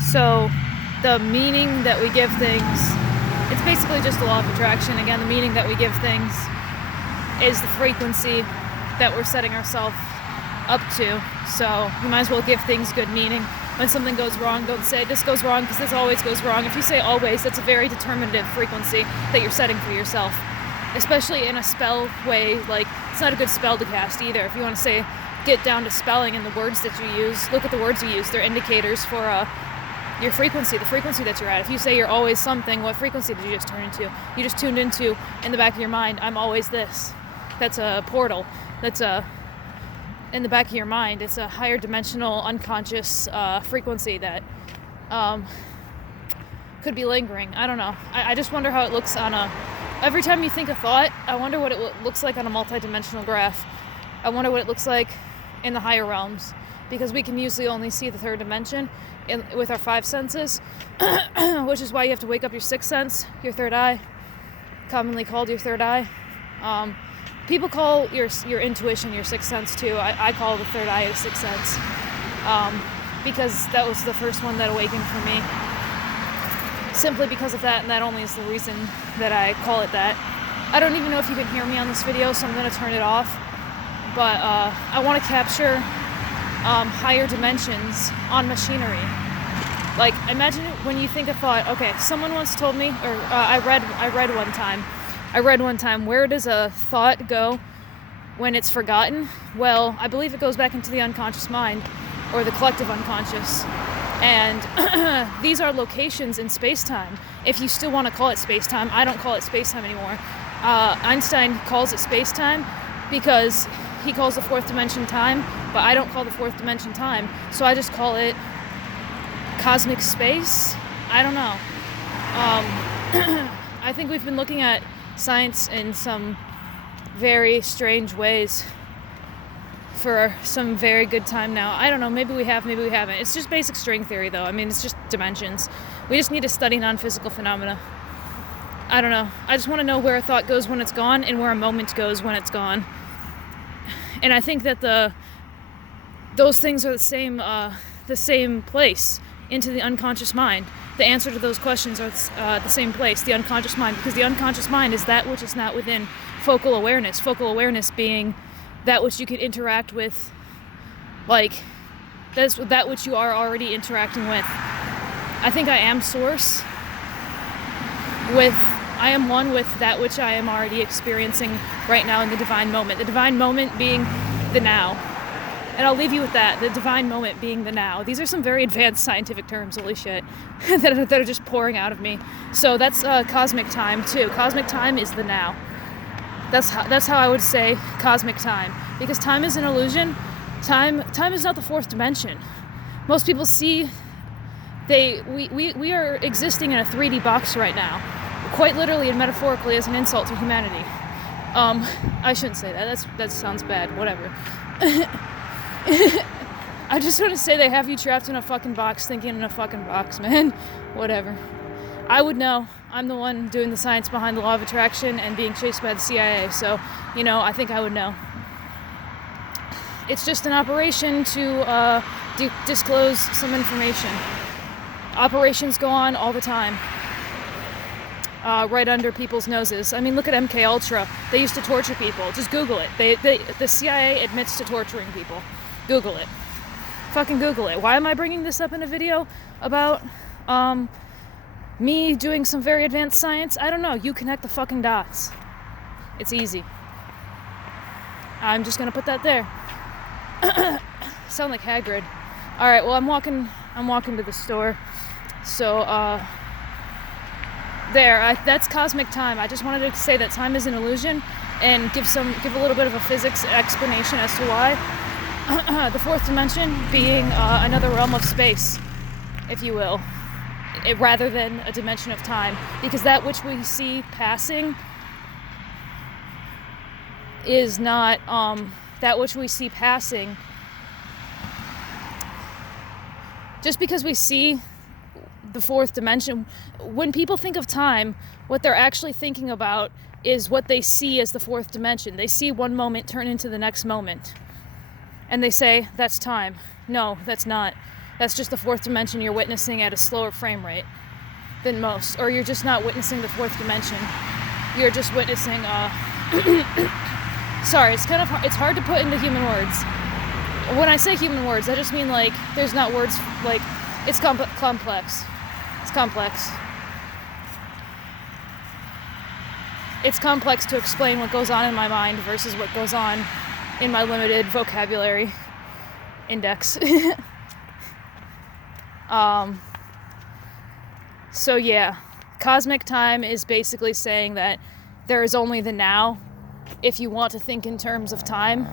So the meaning that we give things, it's basically just the law of attraction. Again, the meaning that we give things is the frequency that we're setting ourselves up to. So you might as well give things good meaning. When something goes wrong, don't say this goes wrong because this always goes wrong. If you say always, that's a very determinative frequency that you're setting for yourself. Especially in a spell way, like it's not a good spell to cast either. If you want to say, get down to spelling and the words that you use, look at the words you use. They're indicators for your frequency, the frequency that you're at. If you say you're always something, what frequency did you just turn into? You just tuned into, in the back of your mind, I'm always this. That's a portal. That's in the back of your mind. It's a higher dimensional, unconscious frequency that could be lingering. I don't know. I just wonder how it looks on every time you think a thought, I wonder what it looks like on a multi-dimensional graph. I wonder what it looks like in the higher realms, because we can usually only see the third dimension with our five senses, which is why you have to wake up your sixth sense, your third eye, commonly called your third eye. People call your intuition your sixth sense too. I call the third eye a sixth sense, because that was the first one that awakened for me. Simply because of that, and that only is the reason that I call it that. I don't even know if you can hear me on this video, so I'm going to turn it off. But I want to capture higher dimensions on machinery. Like, imagine when you think a thought. Okay, someone once told me, or I read one time, where does a thought go when it's forgotten? Well, I believe it goes back into the unconscious mind, or the collective unconscious. And these are locations in space-time. If you still want to call it space-time, I don't call it space-time anymore. Einstein calls it space-time because he calls the fourth dimension time, but I don't call the fourth dimension time. So I just call it cosmic space. I don't know. I think we've been looking at science in some very strange ways for some very good time now. I don't know, maybe we have, maybe we haven't. It's just basic string theory though. I mean, it's just dimensions. We just need to study non-physical phenomena. I don't know. I just want to know where a thought goes when it's gone and where a moment goes when it's gone. And I think that those things are the same place, into the unconscious mind. The answer to those questions are the same place, the unconscious mind, because the unconscious mind is that which is not within focal awareness. Focal awareness being that which you can interact with, like, that's that which you are already interacting with. I think I am source I am one with that which I am already experiencing right now in the divine moment. The divine moment being the now. And I'll leave you with that, the divine moment being the now. These are some very advanced scientific terms, holy shit, that are just pouring out of me. So that's cosmic time too. Cosmic time is the now. That's how I would say cosmic time, because time is an illusion. Time is not the fourth dimension. Most people see we are existing in a 3D box right now, quite literally and metaphorically, as an insult to humanity. I shouldn't say that. That sounds bad. Whatever. I just want to say they have you trapped in a fucking box, thinking in a fucking box, man. Whatever. I would know. I'm the one doing the science behind the law of attraction and being chased by the CIA, so, I think I would know. It's just an operation to disclose some information. Operations go on all the time, right under people's noses. I mean, look at MK Ultra. They used to torture people. Just Google it. The CIA admits to torturing people. Google it. Fucking Google it. Why am I bringing this up in a video about me doing some very advanced science? I don't know. You connect the fucking dots. It's easy. I'm just gonna put that there. Sound like Hagrid. All right. Well, I'm walking to the store. So that's cosmic time. I just wanted to say that time is an illusion, and give a little bit of a physics explanation as to why. The fourth dimension being another realm of space, if you will, rather than a dimension of time, because that which we see passing is not that which we see passing. Just because we see the fourth dimension, when people think of time, what they're actually thinking about is what they see as the fourth dimension. They see one moment turn into the next moment, and they say, that's time. No, that's not. That's just the fourth dimension you're witnessing at a slower frame rate than most. Or you're just not witnessing the fourth dimension. You're just witnessing, sorry, it's hard to put into human words. When I say human words, I just mean like, there's not words, like, it's complex. It's complex. It's complex to explain what goes on in my mind versus what goes on in my limited vocabulary index. So yeah, cosmic time is basically saying that there is only the now if you want to think in terms of time.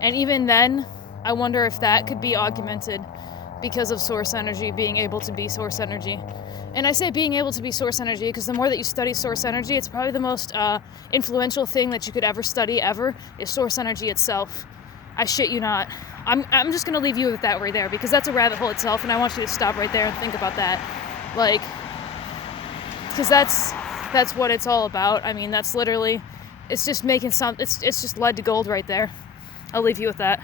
And even then, I wonder if that could be augmented because of source energy being able to be source energy. And I say being able to be source energy because the more that you study source energy, it's probably the most influential thing that you could ever study ever is source energy itself. I shit you not. I'm just going to leave you with that right there because that's a rabbit hole itself, and I want you to stop right there and think about that. Like, because that's what it's all about. I mean, that's literally, it's just making it's just lead to gold right there. I'll leave you with that.